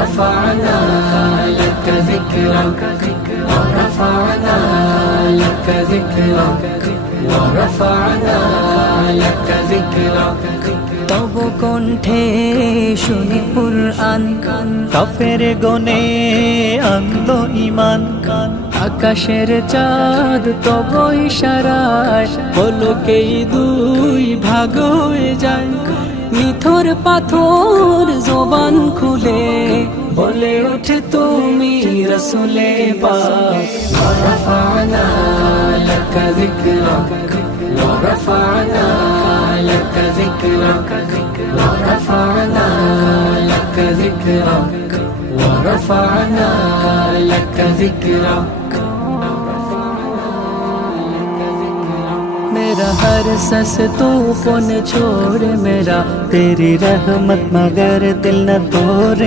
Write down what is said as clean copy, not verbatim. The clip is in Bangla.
ورفعنا لك ذكرك ورفعنا لك ذكرك ورفعنا لك ذكرك তব কণ্ঠে শুনি কুরআন কাফের গনে আনলো ঈমান আকাশের চাঁদ তব ইশারায় পলকেই দুই ভাগ হয়ে যায় নিথর পাথর জবান খুলে বলে ওঠে তুমি রসুলে পাক ورفعنا لك ذكرك ورفعنا لك ذكرك ورفعنا لك ذكرك ورفعنا لك ذكرك मेरा हर सांस तूफान छोड़ मेरा तेरी रहमत मगर दिल न तोड़